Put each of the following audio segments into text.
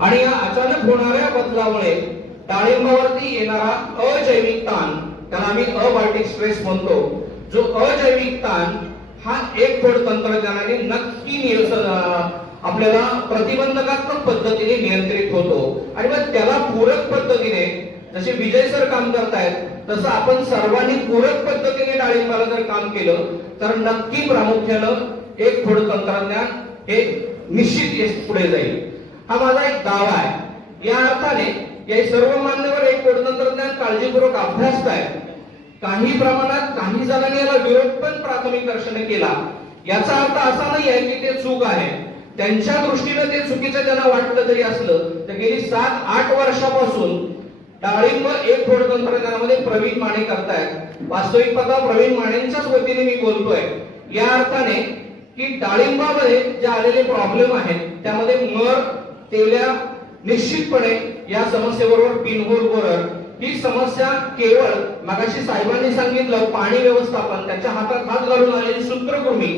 आणि या अचानक होणाऱ्या बदलामुळे डाळिंबावरती येणारा अजैविक ताण, त्याला आम्ही अबायोटिक स्ट्रेस म्हणतो, जो अजैविक ताण हा एक खोड तंत्रज्ञानाने नक्की आपल्याला प्रतिबंधकात्मक पद्धतीने नियंत्रित होतो. आणि मग त्याला पूरक पद्धतीने जसे विजय सर काम करतायत तसं आपण सर्वांनी पूरक पद्धतीने डाळिंबाला जर काम केलं तर नक्की प्रामुख्यानं एक खोड तंत्रज्ञान हे निश्चित पुढे जाईल. हा माझा एक दावा आहे. या अर्थाने या सर्व मान्यवर एक खोड तंत्रज्ञान काळजीपूर्वक अभ्यासतायत. काही प्रमाणात काही जणांनी याला विरोध पण प्राथमिक दर्शने केला. याचा अर्थ असा नाही आहे की ते चूक आहे. त्यांच्या दृष्टीने ते चुकीचं त्यांना वाटलं तरी असलं तर गेली 7-8 वर्षापासून डाळिंब एक खोड तंत्रज्ञानामध्ये प्रवीण माने करतायत. वास्तविक पाहता प्रवीण मानेंच्याच वतीने मी बोलतोय. या अर्थाने की डाळिंबामध्ये जे आलेले प्रॉब्लेम आहेत त्यामध्ये मर, तेल्या निश्चितपणे या समस्येबरोबर पिनहोल बोरर ही समस्या केवळ मगाशी साहेबांनी सांगितलं पाणी व्यवस्थापन, त्याच्या हातात हात घालून आलेली सूत्रकृमी,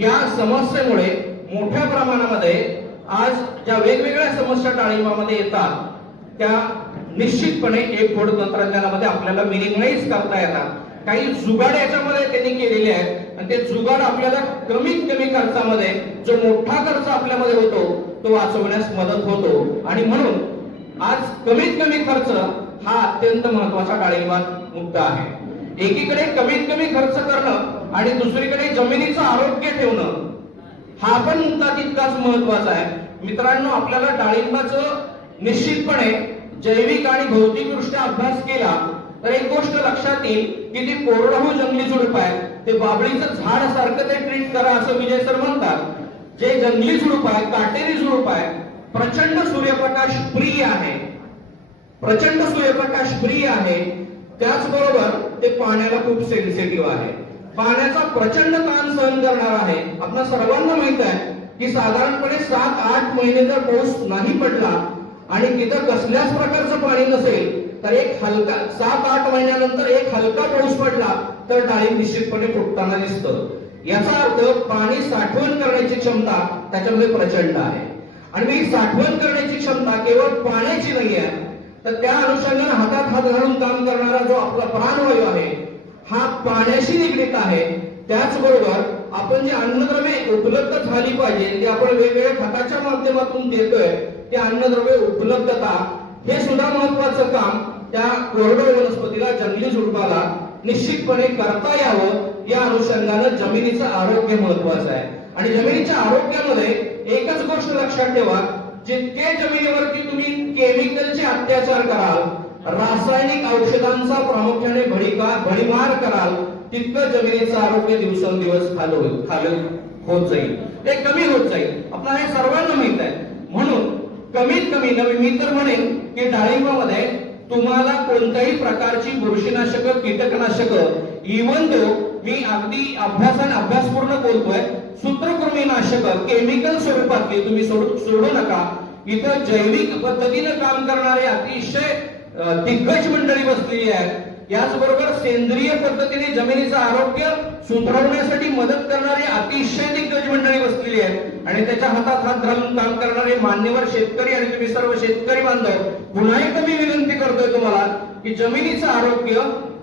या समस्येमुळे मोठ्या प्रमाणामध्ये आज ज्या वेगवेगळ्या समस्या डाळिंबामध्ये येतात त्या निश्चितपणे एक खोड तंत्रज्ञानामध्ये आपल्याला मिनिमाइज करता येतात. काही जुगाड याच्यामध्ये त्यांनी केलेले आहेत आणि ते जुगाड आपल्याला कमीत कमी खर्चामध्ये जो मोठा खर्च आपल्यामध्ये होतो तो वाचवण्यास मदत होतो. आणि म्हणून आज कमीत कमी खर्च हा अत्यंत महत्वाचा डाळिंबात मुद्दा आहे. एकीकडे कमीत कमी खर्च करणं आणि दुसरीकडे जमिनीचं आरोग्य ठेवणं हा पण मुद्दा तितकाच महत्वाचा आहे. मित्रांनो, आपल्याला डाळिंबाचं निश्चितपणे जैविक आणि भौतिकदृष्ट्या अभ्यास केला तर एक गोष्ट लक्षात येईल की ती कोरडवाहू जंगली झुडूप आहे. ते बाबळीचं झाड सारखं ते ट्रीट करा असं विजय सर म्हणतात. जे जंगली झुडूप आहे, काटेरी झुडूप आहे, प्रचंड सूर्यप्रकाश प्रिय आहे, प्रचंड सूर्यप्रकाश प्रिय आहे, त्याचबरोबर ते पाण्याला खूप सेन्सिटिव्ह आहे, पाण्याचा प्रचंड ताण सहन करणार आहे. आपल्या सर्वांना माहित आहे की साधारणपणे 7-8 महिने जर पाऊस नाही पडला आणि तिथं कसल्याच प्रकारचं पाणी नसेल तर एक हलका 7-8 महिन्यानंतर एक हलका पाऊस पडला तर डाळिंब निश्चितपणे फुटताना दिसतं. याचा अर्थ पाणी साठवण करण्याची क्षमता त्याच्यामध्ये प्रचंड आहे. आणि ही साठवण करण्याची क्षमता केवळ पाण्याची नाही आहे तर त्या अनुषंगाने हातात हात घालून काम करणारा जो आपला प्राणवायू आहे हा पाण्याशी निगडीत आहे. त्याचबरोबर आपण जे अन्नद्रव्ये उपलब्ध झाली पाहिजे, जे आपण वेगवेगळ्या खताच्या माध्यमातून देतोय ते अन्नद्रव्ये उपलब्धता, हे सुद्धा महत्वाचं काम त्या कोरडवाहू वनस्पतीला, जंगली झुडपाला निश्चितपणे करता यावं. या अनुषंगाने जमिनीचं आरोग्य महत्वाचं आहे. आणि जमिनीच्या आरोग्यामध्ये एकच गोष्ट लक्षात ठेवा, जितके जमिनीवरती तुम्ही केमिकलचे अत्याचार कराल, रासायनिक औषधांचा प्रामुख्याने भडीमार कराल, तितकं जमिनीचं आरोग्य दिवसेंदिवस खाली होत जाईल, ते कमी होत जाईल. आपल्याला हे सर्वांना माहित आहे. म्हणून कमीत कमी मी तर म्हणेन की डाळिंबामध्ये तुम्हाला कोणत्याही प्रकारची बुरशीनाशक, कीटकनाशक, इव्हन दो मी अगदी अभ्यासपूर्ण बोलतोय, सूत्रकृमीनाशक केमिकल स्वरूपातली तुम्ही सोडू नका. इथं जैविक पद्धतीने काम करणारे अतिशय दिग्गज मंडळी बसलेली आहे. याचबरोबर सेंद्रिय पद्धतीने जमिनीचं आरोग्य सुधारण्यासाठी मदत करणारी अतिशय दिग्गज मंडळी बसलेली आहे. आणि त्याच्या हातात हात घालून काम करणारे मान्यवर शेतकरी आणि तुम्ही सर्व शेतकरी बांधव, पुन्हा एकदा मी विनंती करतोय तुम्हाला की जमिनीचं आरोग्य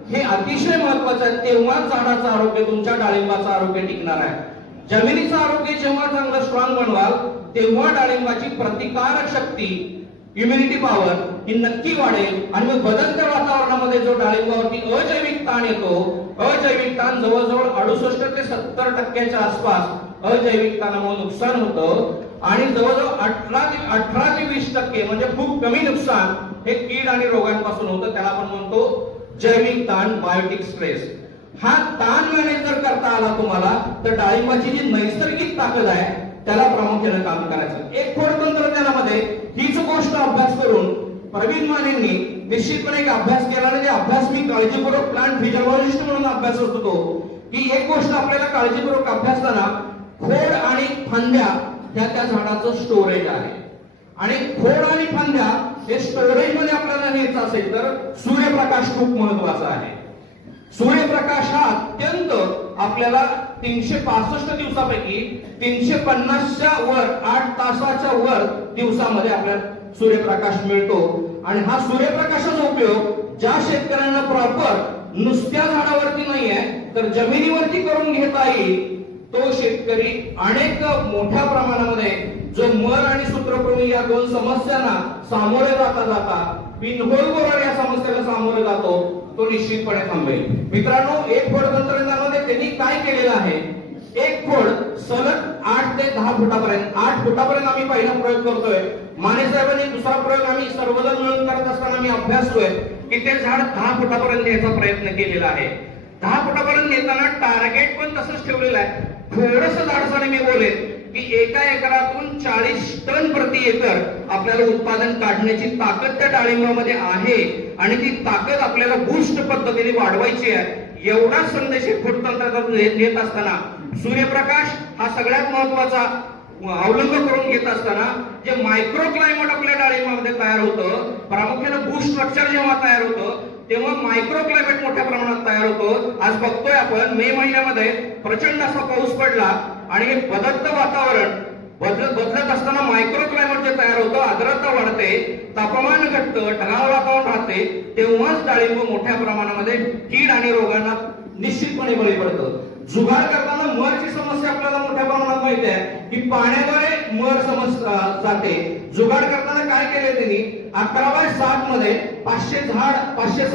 हे अतिशय महत्वाचं आहे. तेव्हाच झाडाचं आरोग्य, तुमच्या डाळिंबाचं आरोग्य टिकणार आहे. जमिनीचं आरोग्य जेव्हा चांगलं स्ट्रॉंग बनवाल तेव्हा डाळिंबाची प्रतिकारक शक्ती, इम्युनिटी पॉवर ही नक्की वाढेल. आणि मग बदलत्या वातावरणामध्ये जो डाळिंबावरती अजैविक ताण येतो, अजैविक ताण जवळजवळ 68 ते 70% आसपास अजैविक ताणामुळे नुकसान होतं. आणि जवळजवळ 18 ते 20% म्हणजे खूप कमी नुकसान हे कीड आणि रोगांपासून होतं. त्याला आपण म्हणतो जैविक ताण, बायोटिक स्ट्रेस. हा ताण मॅनेज जर करता आला तुम्हाला तर डाळिंबाची जी नैसर्गिक ताकद आहे त्याला प्रामुख्याने काम करायचं. एक खोड तंत्रज्ञानामध्ये हीच गोष्ट अभ्यास करून प्रवीण मानेंनी निश्चितपणे एक अभ्यास केला. आणि अभ्यास मी काळजीपूर्वक प्लांट फिजिओलॉजिस्ट म्हणून अभ्यास होतो की एक गोष्ट आपल्याला काळजीपूर्वक अभ्यासताना खोड आणि फांद्या ह्या त्या झाडाचं स्टोरेज आहे. आणि खोड आणि फांद्या हे स्टोरेज मध्ये आपल्याला न्यायचं असेल तर सूर्यप्रकाश खूप महत्वाचा आहे. सूर्यप्रकाश हा अत्यंत आपल्याला 365 दिवसापैकी 350च्या वर 8 तासाच्या वर दिवसामध्ये आपल्याला सूर्यप्रकाश मिळतो. आणि हा सूर्यप्रकाशाचा उपयोग ज्या शेतकऱ्यांना प्रॉपर नुसत्या झाडावरती नाहीये तर जमिनीवरती करून घेता येईल तो शेतकरी अनेक मोठ्या प्रमाणामध्ये जो मर आणि सूत्रकृमी या दोन समस्यांना सामोरे जाता पिनहोल बोरर या समस्येला सामोरे जातो तो निश्चितपणे थांबेल. मित्रांनो, एक खोड तंत्रज्ञानामध्ये त्यांनी काय केलेलं आहे, एक खोड सलग 8 ते 10 फुटापर्यंत 8 फुटापर्यंत आम्ही पहिला प्रयोग करतोय. माने साहेबांनी दुसरा प्रयोग आम्ही सर्वजण मिळून करत असताना मी अभ्यासतोय की ते झाड 10 फुटापर्यंत यायचा प्रयत्न केलेला आहे. 10 फुटापर्यंत येताना टार्गेट पण तसंच ठेवलेलं आहे. थोडस धाडसाने मी बोलेन की एका एकरातून 40 टन प्रति एकर आपल्याला उत्पादन काढण्याची ताकद त्या डाळिंबामध्ये आहे आणि ती ताकद आपल्याला बूस्ट पद्धतीने वाढवायची आहे. एवढा संदेश खोड तंत्रज्ञान देत असताना सूर्यप्रकाश हा सगळ्यात महत्वाचा अवलंब करून घेत असताना जे मायक्रो क्लायमेट आपल्या डाळिंबामध्ये तयार होतं, प्रामुख्याने बूस्ट स्ट्रक्चर जेव्हा तयार होतं तेव्हा मायक्रो क्लायमेट मोठ्या प्रमाणात तयार होतो. आज बघतोय आपण मे महिन्यामध्ये प्रचंड असा पाऊस पडला आणि हे बदलतं वातावरण बदलत असताना मायक्रो क्लायमेट जे तयार होतं, आर्द्रता वाढते, तापमान घटतं, ढगाळ वातावरण राहते, तेव्हाच डाळिंब मोठ्या प्रमाणामध्ये कीड आणि रोगांना निश्चितपणे बळी पडतं. जुगाड करताना मरची समस्या आपल्याला मोठ्या प्रमाणात माहिती आहे की पाण्याद्वारे मर समस्या जाते. जुगाड करताना काय केले त्यांनी 11/60 मध्ये 500 झाड 560